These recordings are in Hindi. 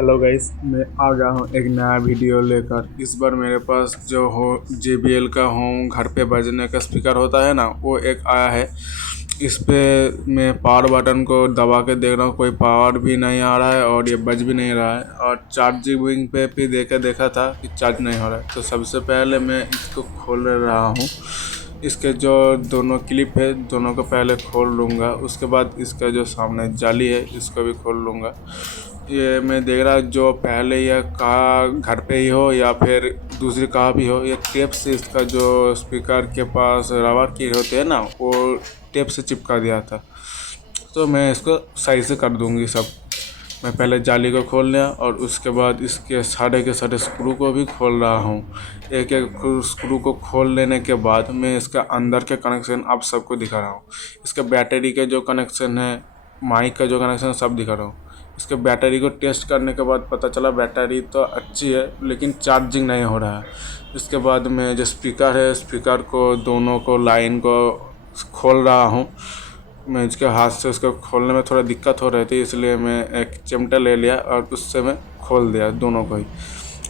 हेलो गाइस, मैं आ गया हूँ एक नया वीडियो लेकर। इस बार मेरे पास जो हो JBL का होम घर पे बजने का स्पीकर होता है ना, वो एक आया है। इस पे मैं पावर बटन को दबा के देख रहा हूँ, कोई पावर भी नहीं आ रहा है और ये बज भी नहीं रहा है। और चार्जिंग पे भी देखा था कि चार्ज नहीं हो रहा है। तो सबसे पहले मैं इसको खोल रहा हूँ। इसके जो दोनों क्लिप है दोनों को पहले खोल लूँगा, उसके बाद इसका जो सामने जाली है इसको भी खोल लूँगा। ये मैं देख रहा जो पहले यह कहा घर पे ही हो या फिर दूसरी कहा भी हो, ये टेप से इसका जो स्पीकर के पास रबर की होते हैं ना, वो टेप से चिपका दिया था। तो मैं इसको सही से कर दूंगी सब। मैं पहले जाली को खोल लिया और उसके बाद इसके सारे के सारे स्क्रू को भी खोल रहा हूँ। एक एक स्क्रू को खोल लेने के बाद मैं इसका अंदर के कनेक्शन आप सबको दिखा रहा हूँ। इसका बैटरी के जो कनेक्शन है, माइक का जो कनेक्शन है, सब दिखा रहा हूँ। इसके बैटरी को टेस्ट करने के बाद पता चला बैटरी तो अच्छी है लेकिन चार्जिंग नहीं हो रहा है। इसके बाद मैं जो स्पीकर है, स्पीकर को दोनों को लाइन को खोल रहा हूँ। मैं इसके हाथ से उसको खोलने में थोड़ा दिक्कत हो रही थी, इसलिए मैं एक चिमटा ले लिया और उससे मैं खोल दिया दोनों को ही।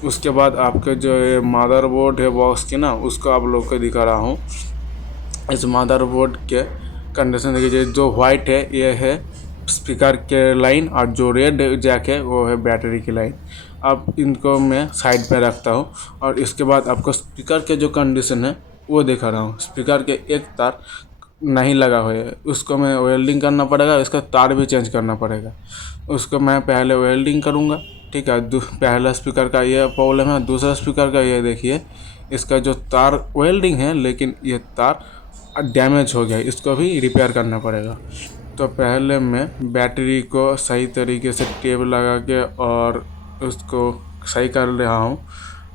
उसके बाद आपके जो ये मदरबोर्ड है बॉक्स की ना, उसको आप लोग को दिखा रहा हूँ। इस मदरबोर्ड के कंडीशन देखिए, जो वाइट है ये है स्पीकर के लाइन और जो रेड जैक है वो है बैटरी की लाइन। अब इनको मैं साइड पे रखता हूँ और इसके बाद आपको स्पीकर के जो कंडीशन है वो दिखा रहा हूँ। स्पीकर के एक तार नहीं लगा हुआ है, उसको मैं वेल्डिंग करना पड़ेगा, इसका तार भी चेंज करना पड़ेगा। उसको मैं पहले वेल्डिंग करूँगा, ठीक है। पहला स्पीकर का ये प्रॉब्लम है। दूसरा स्पीकर का ये देखिए, इसका जो तार वेल्डिंग है लेकिन ये तार डैमेज हो गया, इसको भी रिपेयर करना पड़ेगा। तो पहले मैं बैटरी को सही तरीके से टेप लगा के और उसको सही कर रहा हूँ।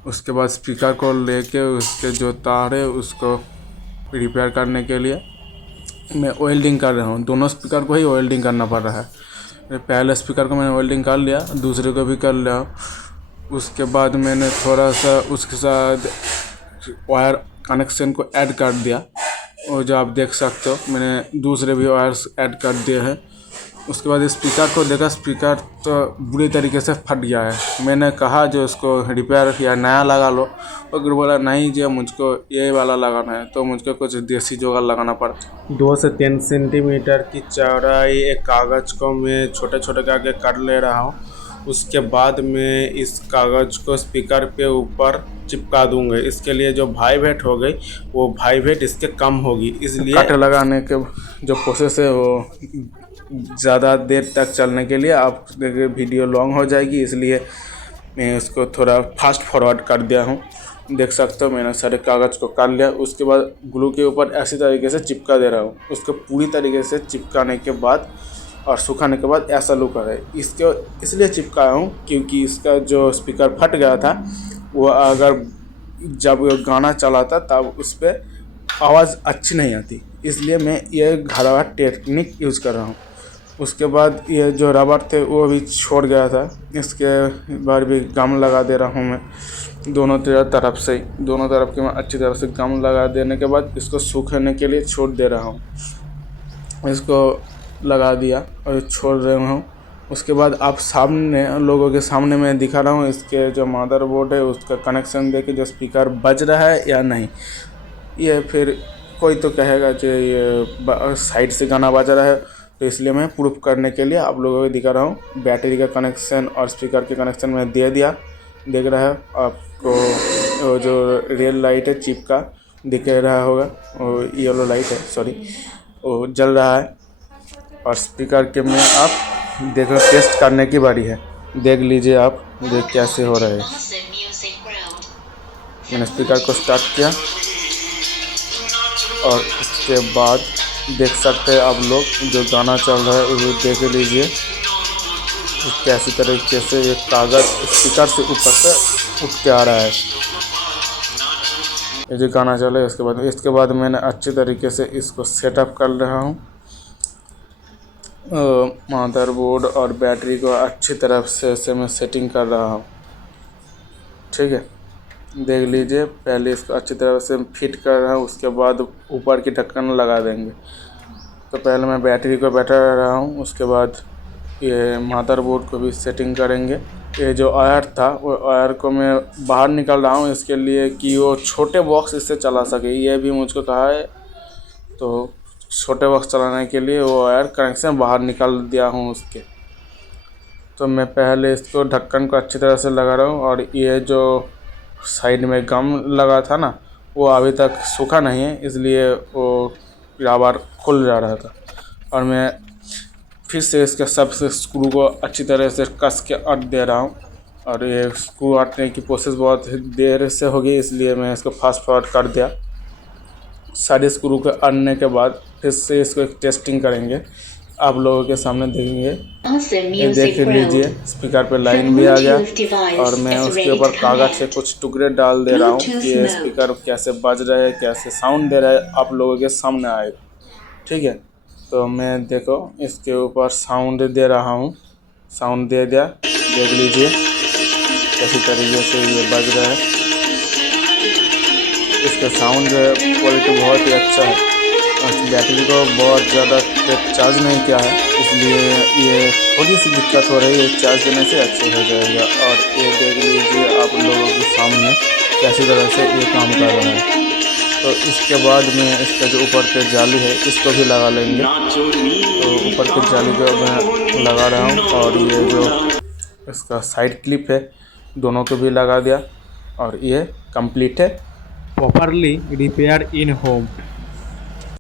उसके बाद स्पीकर को लेके उसके जो तार है उसको रिपेयर करने के लिए मैं वेल्डिंग कर रहा हूँ। दोनों स्पीकर को ही वेल्डिंग करना पड़ रहा है। पहले स्पीकर को मैंने वेल्डिंग कर लिया, दूसरे को भी कर लिया। उसके बाद मैंने थोड़ा सा उसके साथ वायर कनेक्शन को ऐड कर दिया, और जो आप देख सकते हो मैंने दूसरे भी वायर्स ऐड कर दिए हैं। उसके बाद स्पीकर को देखा, स्पीकर तो बुरी तरीके से फट गया है। मैंने कहा जो इसको रिपेयर या नया लगा लो, और बोला नहीं जी मुझको ये वाला लगाना है। तो मुझको कुछ देसी जुगाड़ लगाना पड़ा। 2 से 3 सेंटीमीटर की चौड़ाई एक कागज़ को मैं छोटे छोटे करके काट ले रहा हूँ। उसके बाद मैं इस कागज़ को स्पीकर पे ऊपर चिपका दूंगा। इसके लिए जो वाइब्रेट हो गई वो वाइब्रेट इसके कम होगी, इसलिए कट लगाने के जो प्रोसेस है वो ज़्यादा देर तक चलने के लिए आप देखिए वीडियो लॉन्ग हो जाएगी, इसलिए मैं उसको थोड़ा फास्ट फॉरवर्ड कर दिया हूँ। देख सकते हो मैंने सारे कागज़ को काट लिया। उसके बाद ग्लू के ऊपर ऐसी तरीके से चिपका दे रहा हूँ। उसको पूरी तरीके से चिपकाने के बाद और सुखाने के बाद ऐसा लुक आ रहा है। इसके इसलिए चिपकाया हूँ क्योंकि इसका जो स्पीकर फट गया था, वो अगर जब गाना चलाता तब उस पर आवाज़ अच्छी नहीं आती, इसलिए मैं ये घरवा टेक्निक यूज़ कर रहा हूँ। उसके बाद ये जो रबर थे वो भी छोड़ गया था, इसके बाद भी गम लगा दे रहा हूँ मैं दोनों तरफ से। दोनों तरफ के मैं अच्छी तरह से गम लगा देने के बाद इसको सूखने के लिए छोड़ दे रहा हूँ। इसको लगा दिया और छोड़ रहा हूँ। उसके बाद आप सामने लोगों के सामने मैं दिखा रहा हूँ इसके जो मदरबोर्ड है उसका कनेक्शन देके जो स्पीकर बज रहा है या नहीं। ये फिर कोई तो कहेगा कि ये साइड से गाना बज रहा है, तो इसलिए मैं प्रूफ करने के लिए आप लोगों को दिखा रहा हूँ। बैटरी का कनेक्शन और स्पीकर के कनेक्शन में दे दिया। देख रहा है आपको वो जो रेड लाइट है चिप का दिख रहा होगा, वो येलो लाइट है सॉरी, वो जल रहा है। और स्पीकर के में आप देखो टेस्ट करने की बारी है। देख लीजिए आप देख कैसे हो रहा है। मैंने स्पीकर को स्टार्ट किया और उसके बाद देख सकते हैं आप लोग जो गाना चल रहा है वो देख लीजिए कैसी तरीके से ये कागज़ स्पीकर से ऊपर से उठ के आ रहा है। ये जो गाना चल रहा है इसके बाद मैंने अच्छी तरीके से इसको सेटअप कर रहा हूँ। मदरबोर्ड और बैटरी को अच्छी तरफ से मैं सेटिंग कर रहा हूँ, ठीक है। देख लीजिए पहले इसको अच्छी तरह से फिट कर रहा हूँ, उसके बाद ऊपर की ढक्कन लगा देंगे। तो पहले मैं बैटरी को बैठा रहा हूँ, उसके बाद ये मदरबोर्ड को भी सेटिंग करेंगे। ये जो वायर था वो वायर को मैं बाहर निकाल रहा हूँ इसके लिए कि वो छोटे बॉक्स इससे चला सके, ये भी मुझको कहा है। तो छोटे बॉक्स चलाने के लिए वो वायर कनेक्शन बाहर निकाल दिया हूँ उसके। तो मैं पहले इसको ढक्कन को अच्छी तरह से लगा रहा हूँ, और ये जो साइड में गम लगा था ना वो अभी तक सूखा नहीं है, इसलिए वो बार खुल जा रहा था। और मैं फिर से इसके सबसे स्क्रू को अच्छी तरह से कस के अट दे रहा हूँ। और ये स्क्रू अटने की प्रोसेस बहुत देर से होगी, इसलिए मैं इसको फास्ट फॉरवर्ड कर दिया। सारे स्क्रू के अटने के बाद फिर से इसको एक टेस्टिंग करेंगे, आप लोगों के सामने देखेंगे। ये देख लीजिए स्पीकर पे लाइन भी आ गया, और मैं उसके ऊपर कागज से कुछ टुकड़े डाल दे रहा हूँ कि ये स्पीकर कैसे बज रहा है, कैसे साउंड दे रहा है, आप लोगों के सामने आएगा। ठीक है, तो मैं देखो इसके ऊपर साउंड दे रहा हूँ, साउंड दे दिया, देख लीजिए कैसी तरीके से ये बज रहा है। इसका साउंड क्वालिटी बहुत ही अच्छा है, और बैटरी को बहुत ज़्यादा चार्ज नहीं किया है, इसलिए ये थोड़ी सी दिक्कत हो रही है, चार्ज देने से अच्छे हो जाएगा। और ये देख लीजिए आप लोगों के सामने कैसी तरह से ये काम कर रहा है। तो इसके बाद में इसका जो ऊपर के जाली है इसको भी लगा लेंगे। तो ऊपर के जाली को मैं लगा रहा हूँ, और ये जो इसका साइड क्लिप है दोनों को भी लगा दिया, और ये कंप्लीट है। properly repair in home.